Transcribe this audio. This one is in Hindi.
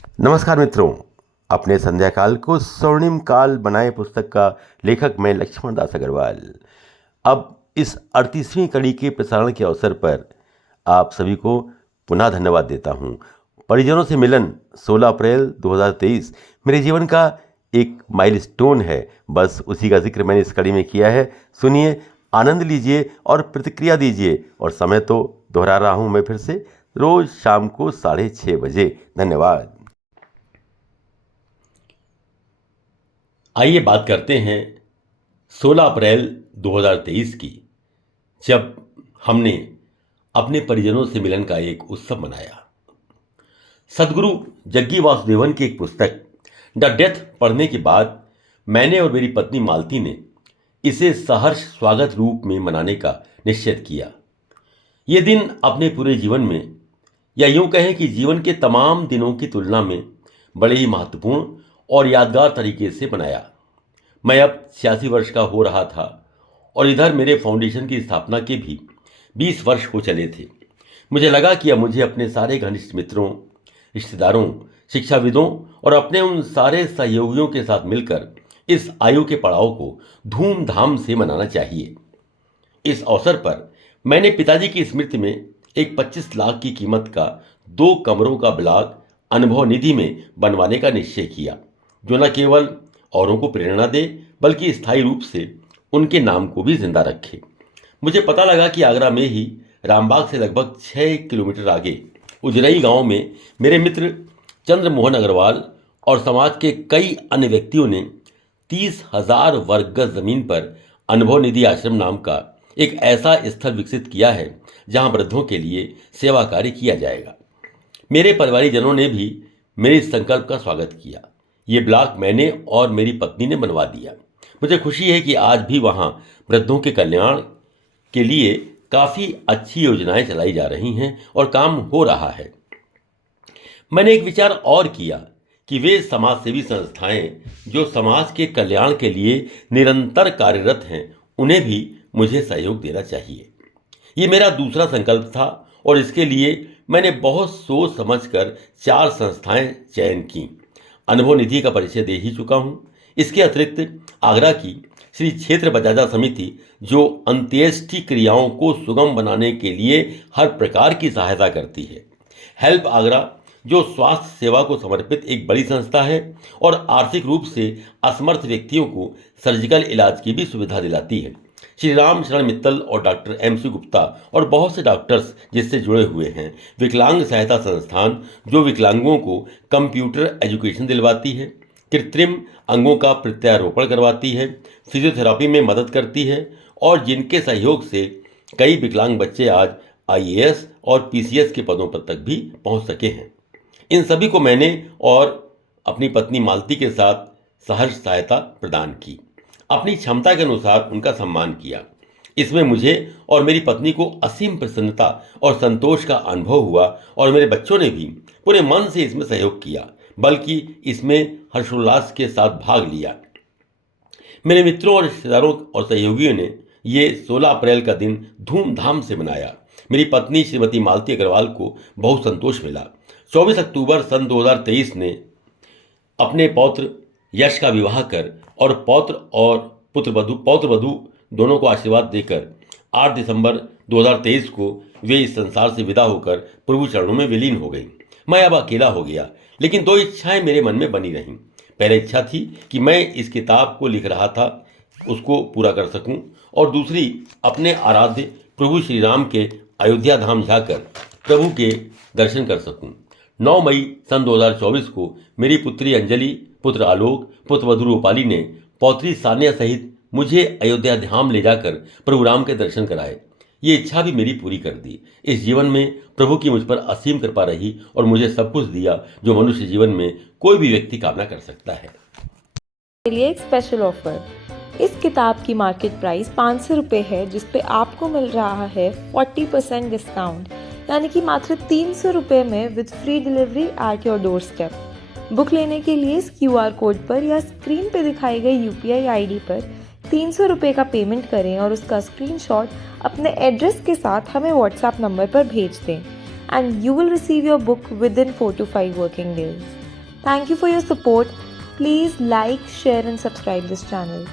नमस्कार मित्रों, अपने संध्या काल को स्वर्णिम काल बनाए पुस्तक का लेखक मैं लक्ष्मण दास अग्रवाल। अब इस 38वीं कड़ी के प्रसारण के अवसर पर आप सभी को पुनः धन्यवाद देता हूं। परिजनों से मिलन 16 अप्रैल 2023 मेरे जीवन का एक माइलस्टोन है। बस उसी का जिक्र मैंने इस कड़ी में किया है। सुनिए, आनंद लीजिए और प्रतिक्रिया दीजिए। और समय तो दोहरा रहा हूं मैं फिर से, रोज शाम को 6:30 बजे। धन्यवाद। आइए बात करते हैं 16 अप्रैल 2023 की, जब हमने अपने परिजनों से मिलन का एक उत्सव मनाया। सदगुरु जग्गी वासुदेवन की एक पुस्तक द डेथ पढ़ने के बाद मैंने और मेरी पत्नी मालती ने इसे सहर्ष स्वागत रूप में मनाने का निश्चय किया। ये दिन अपने पूरे जीवन में, या यूं कहें कि जीवन के तमाम दिनों की तुलना में, बड़े ही महत्वपूर्ण और यादगार तरीके से मनाया। मैं अब 86 वर्ष का हो रहा था और इधर मेरे फाउंडेशन की स्थापना के भी 20 वर्ष हो चले थे। मुझे लगा कि अब मुझे अपने सारे घनिष्ठ मित्रों, रिश्तेदारों, शिक्षाविदों और अपने उन सारे सहयोगियों के साथ मिलकर इस आयु के पड़ाव को धूमधाम से मनाना चाहिए। इस अवसर पर मैंने पिताजी की स्मृति में एक 25 लाख की कीमत का 2 कमरों का ब्लॉक अनुभव निधि में बनवाने का निश्चय किया, जो न केवल औरों को प्रेरणा दे बल्कि स्थायी रूप से उनके नाम को भी जिंदा रखे। मुझे पता लगा कि आगरा में ही रामबाग से लगभग 6 किलोमीटर आगे उजरई गांव में मेरे मित्र चंद्र मोहन अग्रवाल और समाज के कई अन्य व्यक्तियों ने 30,000 वर्ग गज जमीन पर अनुभव निधि आश्रम नाम का एक ऐसा स्थल विकसित किया है जहां वृद्धों के लिए सेवा कार्य किया जाएगा। मेरे परिवारीजनों ने भी मेरे इस संकल्प का स्वागत किया। ये ब्लॉक मैंने और मेरी पत्नी ने बनवा दिया। मुझे खुशी है कि आज भी वहाँ वृद्धों के कल्याण के लिए काफ़ी अच्छी योजनाएं चलाई जा रही हैं और काम हो रहा है। मैंने एक विचार और किया कि वे समाजसेवी संस्थाएं जो समाज के कल्याण के लिए निरंतर कार्यरत हैं, उन्हें भी मुझे सहयोग देना चाहिए। ये मेरा दूसरा संकल्प था और इसके लिए मैंने बहुत सोच समझकर 4 संस्थाएं चयन की। अनुभव निधि का परिचय दे ही चुका हूं। इसके अतिरिक्त आगरा की श्री क्षेत्र बजाजा समिति, जो अंत्येष्टि क्रियाओं को सुगम बनाने के लिए हर प्रकार की सहायता करती है। हेल्प आगरा, जो स्वास्थ्य सेवा को समर्पित एक बड़ी संस्था है और आर्थिक रूप से असमर्थ व्यक्तियों को सर्जिकल इलाज की भी सुविधा दिलाती है। श्री राम शरण मित्तल और डॉक्टर MC गुप्ता और बहुत से डॉक्टर्स जिससे जुड़े हुए हैं। विकलांग सहायता संस्थान, जो विकलांगों को कंप्यूटर एजुकेशन दिलवाती है, कृत्रिम अंगों का प्रत्यारोपण करवाती है, फिजियोथेरापी में मदद करती है और जिनके सहयोग से कई विकलांग बच्चे आज IAS और PCS के पदों पर तक भी पहुंच सके हैं। इन सभी को मैंने और अपनी पत्नी मालती के साथ सहर्ष सहायता प्रदान की, अपनी क्षमता के अनुसार उनका सम्मान किया। इसमें मुझे और मेरी पत्नी को असीम प्रसन्नता और संतोष का अनुभव हुआ और मेरे बच्चों ने भी पूरे मन से इसमें सहयोग किया, बल्कि इसमें हर्षोल्लास के साथ भाग लिया। मेरे मित्रों और रिश्तेदारों और सहयोगियों ने ये 16 अप्रैल का दिन धूमधाम से मनाया। मेरी पत्नी श्रीमती मालती अग्रवाल को बहुत संतोष मिला। 24 अक्टूबर सन 2023 ने अपने पौत्र यश का विवाह कर और पौत्र और पौत्र वधू दोनों को आशीर्वाद देकर 8 दिसंबर 2023 को वे इस संसार से विदा होकर प्रभु चरणों में विलीन हो गई। मैं अब अकेला हो गया, लेकिन 2 इच्छाएं मेरे मन में बनी रहीं। पहली इच्छा थी कि मैं इस किताब को लिख रहा था उसको पूरा कर सकूं, और दूसरी अपने आराध्य प्रभु श्री राम के अयोध्या धाम जाकर प्रभु के दर्शन कर सकूं। 9 मई सन 2024 को मेरी पुत्री अंजलि, पुत्र आलोक, पुत्र वधू रूपाली ने पौत्री सान्या सहित मुझे अयोध्या धाम ले जाकर प्रभु राम के दर्शन कराए। ये इच्छा भी मेरी पूरी कर दी। इस जीवन में प्रभु की मुझ पर असीम कृपा रही और मुझे सब कुछ दिया जो मनुष्य जीवन में कोई भी व्यक्ति कामना कर सकता है। के लिए एक स्पेशल ऑफर। इस किताब की मार्केट प्राइस 500 रुपये है, जिस पे आपको मिल रहा है 40% डिस्काउंट, यानी कि मात्र 300 रुपये में with free delivery at your door step. Book लेने के लिए इस QR कोड पर या स्क्रीन पे दिखाई गई UPI ID पर 300 रुपये का पेमेंट करें और उसका स्क्रीनशॉट अपने एड्रेस के साथ हमें WhatsApp नंबर पर भेज दें, and you will receive your book with in 4 to 5 working days. Thank you for your support. Please like, share and subscribe this channel.